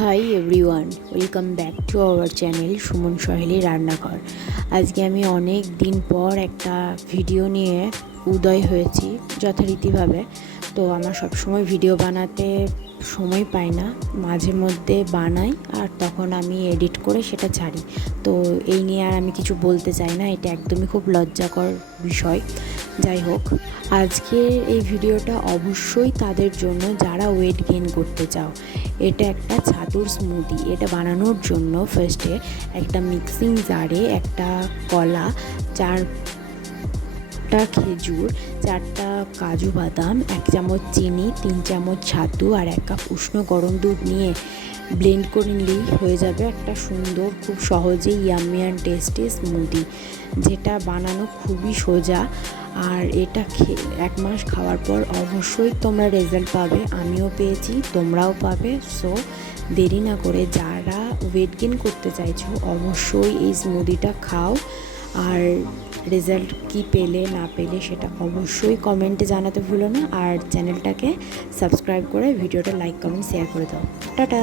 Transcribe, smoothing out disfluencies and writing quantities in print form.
Hi everyone, welcome back to our channel Suman সহেলি রান্নাঘর। আজকে আমি অনেক দিন পর একটা ভিডিও নিয়ে উদয় হয়েছি যথারীতিভাবে। তো আমার সবসময় ভিডিও বানাতে সময় পাই না, মাঝে মধ্যে বানাই আর তখন আমি এডিট করে সেটা ছাড়ি। তো এই নিয়ে আর আমি কিছু বলতে চাই না, এটা একদমই খুব লজ্জাকর বিষয়। যাই হোক, আজকের এই ভিডিওটা অবশ্যই তাদের জন্য যারা ওয়েট গেইন করতে চাও। এটা একটা ছাতুর স্মুদি। এটা বানানোর জন্য ফার্স্টে একটা মিক্সিং জারে একটা কলা, 4টা খেজুর, 4টা কাজু বাদাম, 1 চামচ চিনি, 3 চামচ ছাতু আর 1 কাপ উষ্ণ গরম দুধ নিয়ে ব্লেন্ড করে নিলেই হয়ে যাবে একটা সুন্দর, খুব সহজেই ইয়াম্মি অ্যান্ড টেস্টি স্মুদি, যেটা বানানো খুবই সোজা। আর এটা 1 মাস খাওয়ার পর অবশ্যই তোমরা রেজাল্ট পাবে। আমিও পেয়েছি, তোমরাও পাবে। সো দেরি না করে যারা ওয়েট গেইন করতে চাইছো অবশ্যই এই স্মুদিটা খাও। আর রেজাল্ট কি পেলে না পেলে সেটা অবশ্যই কমেন্টে জানাতে ভুলো না। আর চ্যানেলটাকে সাবস্ক্রাইব করে ভিডিওটা লাইক কমেন্ট শেয়ার করে দাও। টাটা।